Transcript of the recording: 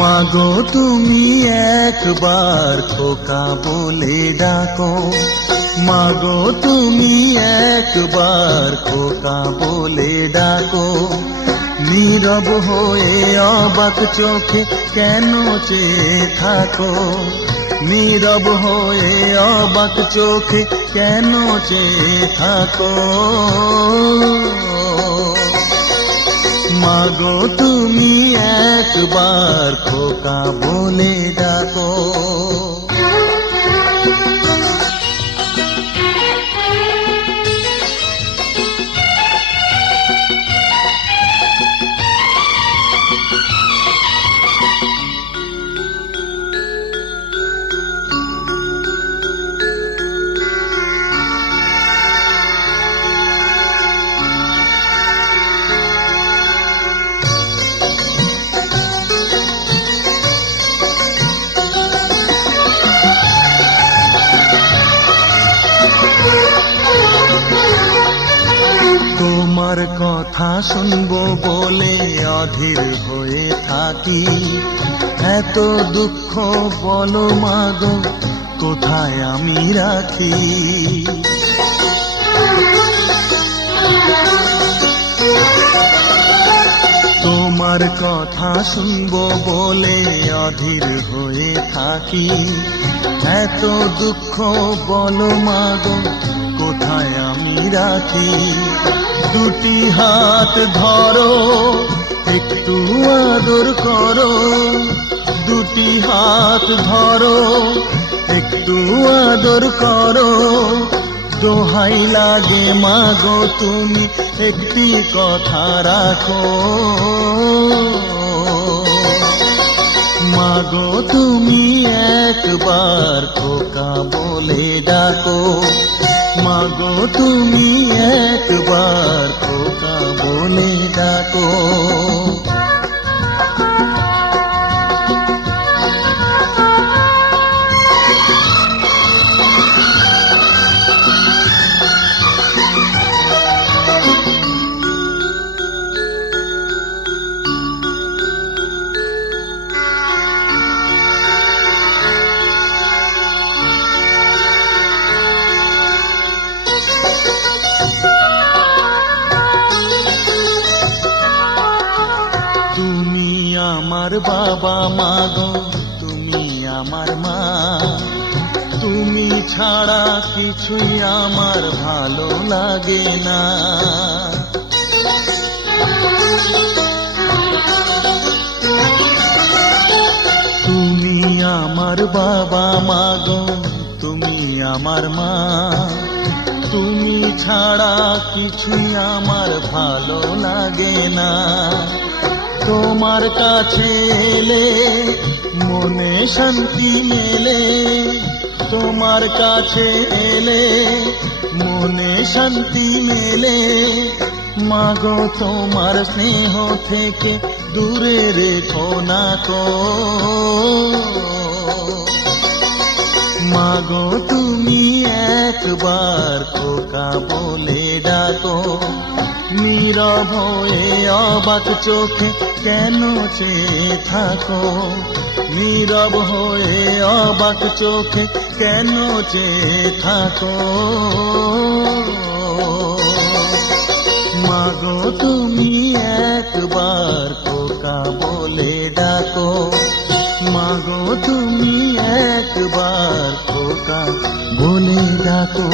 মাগো তুমি একবার খোকা বলে ডাকো, মাগো তুমি একবার খোকা বলে ডাকো। নীরব হয়ে অবাক চোখে কেন চেয়ে থাকো, নীরব হয়ে অবাক চোখে কেন চেয়ে থাকো। মাগো তুমি একবার খোকা বলে ডাকো। তোমার কথা শুনবো বলে অধীর হয়ে থাকি, এত দুঃখ বলো মাগো কোথায় আমি রাখি। তোমার কথা শুনবো বলে অধীর হয়ে থাকি, এত দুঃখ বলো মাগো কোথায় আমি রাখি। দুটি হাত ধরো একটু আদর করো, দুটি হাত ধরো একটু আদর করো। দোহাই লাগে মাগো তুমি একটি কথা রাখো, মাগো তুমি একবার খোকা বলে ডাকো, মাগো তুমি একবার খোকা বলে ডাকো। আমার বাবা মাগো তুমি আমার মা, তুমি ছাড়া কিছুই আমার ভালো লাগে না। তুমি আমার বাবা মাগো তুমি আমার মা, তুমি ছাড়া কিছুই আমার ভালো লাগে না। তোমার কাছে এলে মনে শান্তি মেলে, তোমার কাছে এলে মনে শান্তি মেলে। মাগো তোমার স্নেহ থেকে দূরে রেখো না কো, মাগো তুমি একবার খোকা বলে ডাকো। নীরব হয়ে অবাক চোখে কেন চেয়ে থাকো, নীরব হয়ে অবাক চোখে কেন চেয়ে থাকো। মাগো তুমি একবার খোকা বলে ডাকো, মাগো তুমি একবার খোকা বলে ডাকো।